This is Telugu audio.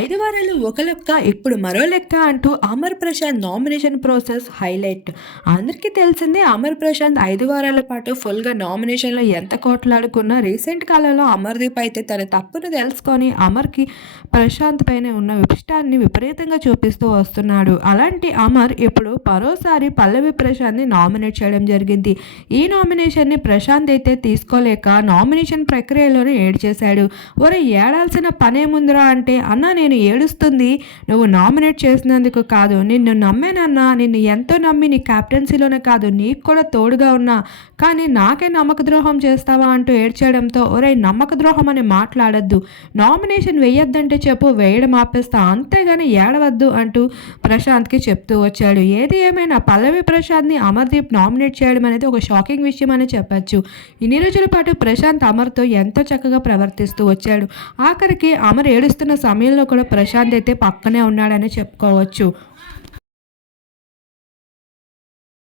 ఐదు వారాలు ఒక లెక్క ఇప్పుడు మరో లెక్క అంటూ Amar Prashanth nomination process highlight. అందరికీ తెలిసిందే అమర్ ప్రశాంత్ ఐదు వారాల పాటు ఫుల్గా నామినేషన్లో ఎంత కోట్లాడుకున్నా రీసెంట్ కాలంలో అమర్దీప్ అయితే తన తప్పును తెలుసుకొని అమర్కి ప్రశాంత్ పైన ఉన్న ఇష్టాన్ని విపరీతంగా చూపిస్తూ వస్తున్నాడు. అలాంటి అమర్ ఇప్పుడు మరోసారి పల్లవి ప్రశాంత్ని నామినేట్ చేయడం జరిగింది. ఈ నామినేషన్ని ప్రశాంత్ అయితే తీసుకోలేక నామినేషన్ ప్రక్రియలోనే ఏడ్చేశాడు. ఒరే ఏడాల్సిన పనేముందిరా అంటే అన్న నేను ఏడుస్తుంది నువ్వు నామినేట్ చేసినందుకు కాదు. నిన్ను నమ్మేనన్నా నిన్ను ఎంతో నమ్మి నీ క్యాప్టెన్సీలోనే కాదు నీకు కూడా తోడుగా ఉన్నా. కానీ నాకే నమ్మక ద్రోహం చేస్తావా అంటూ ఏడ్చేయడంతో ఒరే నమ్మక ద్రోహం అని మాట్లాడద్దు. నామినేషన్ వేయొద్దంటే చెప్పు వేయడం ఆపేస్తా అంతేగాని ఏడవద్దు అంటూ ప్రశాంత్కి చెప్తూ వచ్చాడు. ఏది ఏమైనా పల్లవి ప్రశాంత్ని అమర్దీప్ నామినేట్ చేయడం అనేది ఒక షాకింగ్ విషయం అని చెప్పచ్చు. ఇన్ని రోజుల పాటు ప్రశాంత్ అమర్తో ఎంతో చక్కగా ప్రవర్తిస్తూ వచ్చాడు. ఆఖరికి అమర్ ఏడుస్తున్న సమయంలో కూడా ప్రశాంత్ అయితే పక్కనే ఉన్నాడని చెప్పుకోవచ్చు.